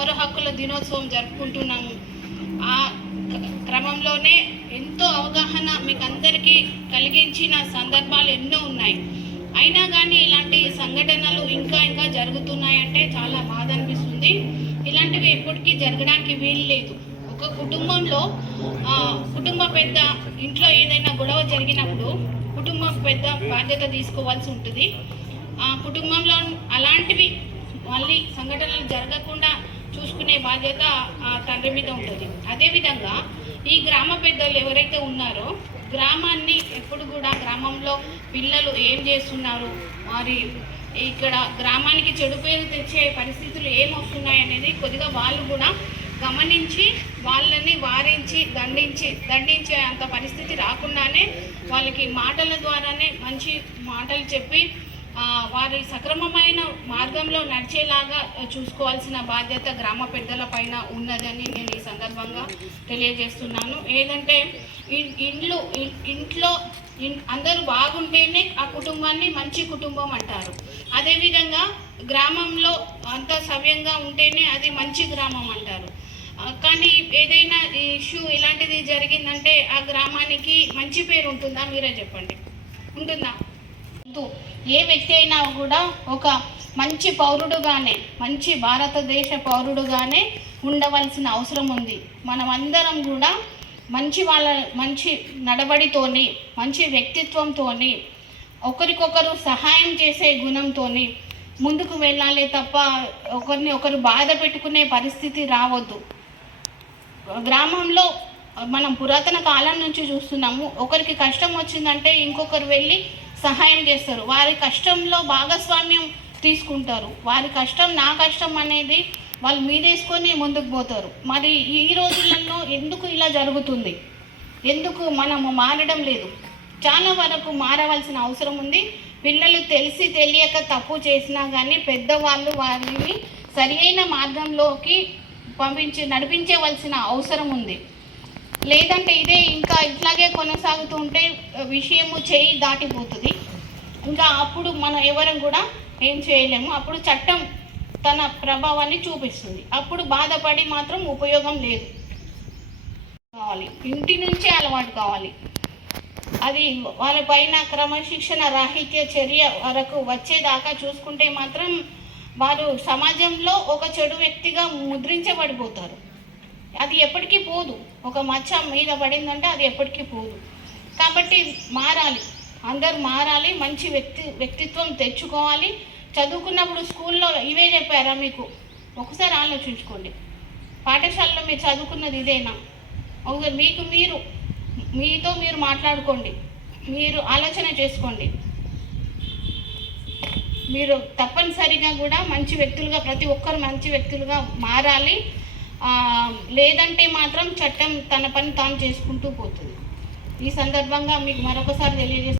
పౌర హక్కుల దినోత్సవం జరుపుకుంటున్నాము. ఆ క్రమంలోనే ఎంతో అవగాహన మీకు అందరికీ కలిగించిన సందర్భాలు ఎన్నో ఉన్నాయి. అయినా కానీ ఇలాంటి సంఘటనలు ఇంకా ఇంకా జరుగుతున్నాయంటే చాలా బాధ అనిపిస్తుంది. ఇలాంటివి ఎప్పటికీ జరగడానికి వీలు లేదు. ఒక కుటుంబంలో కుటుంబ పెద్ద ఇంట్లో ఏదైనా గొడవ జరిగినప్పుడు కుటుంబం పెద్ద బాధ్యత తీసుకోవాల్సి ఉంటుంది. ఆ కుటుంబంలో అలాంటివి మళ్ళీ సంఘటనలు జరగకుండా చూసుకునే బాధ్యత ఆ తండ్రి మీద ఉంటుంది. అదేవిధంగా ఈ గ్రామ పెద్దలు ఎవరైతే ఉన్నారో గ్రామాన్ని ఎప్పుడు కూడా గ్రామంలో పిల్లలు ఏం చేస్తున్నారు? మరి ఇక్కడ గ్రామానికి చెడు పేరు తెచ్చే పరిస్థితులు ఏమవుతున్నాయి అనేది కొద్దిగా వాళ్ళు కూడా గమనించి వాళ్ళని వారించి దండించి దండించే అంత పరిస్థితి రాకుండానే వాళ్ళకి మాటల ద్వారానే మంచి మాటలు చెప్పి వారి సక్రమమైన మార్గంలో నడిచేలాగా చూసుకోవాల్సిన బాధ్యత గ్రామ పెద్దల పైన ఉన్నదని నేను ఈ సందర్భంగా తెలియజేస్తున్నాను. ఏదంటే ఇండ్లు ఇ- ఇంట్లో అందరూ బాగుంటేనే ఆ కుటుంబాన్ని మంచి కుటుంబం అంటారు. అదేవిధంగా గ్రామంలో అంతా సవ్యంగా ఉంటేనే అది మంచి గ్రామం అంటారు. కానీ ఏదైనా ఇష్యూ ఇలాంటిది జరిగిందంటే ఆ గ్రామానికి మంచి పేరు ఉంటుందా? మీరే చెప్పండి. ఉంటుందా? ఏ వ్యక్తి అయినా కూడా ఒక మంచి పౌరుడుగానే మంచి భారతదేశ పౌరుడుగానే ఉండవలసిన అవసరం ఉంది. మనమందరం కూడా మంచి వాళ్ళ మంచి నడవడితోని మంచి వ్యక్తిత్వంతోని ఒకరికొకరు సహాయం చేసే గుణంతోని ముందుకు వెళ్ళాలి తప్ప ఒకరిని ఒకరు బాధ పెట్టుకునే పరిస్థితి రావద్దు. గ్రామంలో మనం పురాతన కాలం నుంచి చూస్తున్నాము ఒకరికి కష్టం వచ్చిందంటే ఇంకొకరు వెళ్ళి సహాయం చేస్తారు. వారి కష్టంలో భాగస్వామ్యం తీసుకుంటారు. వారి కష్టం నా కష్టం అనేది వాళ్ళు మీదేసుకొని ముందుకు పోతారు. మరి ఈ రోజులలో ఎందుకు ఇలా జరుగుతుంది? ఎందుకు మనము మారడం లేదు? చాలా వరకు మారవలసిన అవసరం ఉంది. పిల్లలు తెలిసి తెలియక తప్పు చేసినా కానీ పెద్దవాళ్ళు వారిని సరియైన మార్గంలోకి పంపించి నడిపించవలసిన అవసరం ఉంది. లేదంటే ఇదే ఇంకా ఇట్లాగే కొనసాగుతూ ఉంటే విషయము చేయి దాటిపోతుంది. ఇంకా అప్పుడు మనం ఎవరం కూడా ఏం చేయలేము. అప్పుడు చట్టం తన ప్రభావాన్ని చూపిస్తుంది. అప్పుడు బాధపడి మాత్రం ఉపయోగం లేదు. కావాలి. ఇంటి నుంచే అలవాటు కావాలి. అది వాళ్ళపైన క్రమశిక్షణ రాహిత్య చర్య వరకు వచ్చేదాకా చూసుకుంటే మాత్రం వారు సమాజంలో ఒక చెడు వ్యక్తిగా ముద్రించబడిపోతారు. అది ఎప్పటికీ పోదు. ఒక మచ్చ మీద పడిందంటే అది ఎప్పటికీ పోదు. కాబట్టి మారాలి. అందరు మారాలి. మంచి వ్యక్తి వ్యక్తిత్వం తెచ్చుకోవాలి. చదువుకున్నప్పుడు స్కూల్లో ఇవే చెప్పారా మీకు? ఒకసారి ఆలోచించుకోండి. పాఠశాలలో మీరు చదువుకున్నది ఇదేనా? ఒకసారి మీకు మీరు మీతో మీరు మాట్లాడుకోండి. మీరు ఆలోచన చేసుకోండి. మీరు తప్పనిసరిగా కూడా మంచి వ్యక్తులుగా ప్రతి ఒక్కరు మంచి వ్యక్తులుగా మారాలి. లేదంటే మాత్రం చట్టం తన పని తాను చేసుకుంటూ పోతుంది. ఈ సందర్భంగా మీకు మరొకసారి తెలియజేస్తాను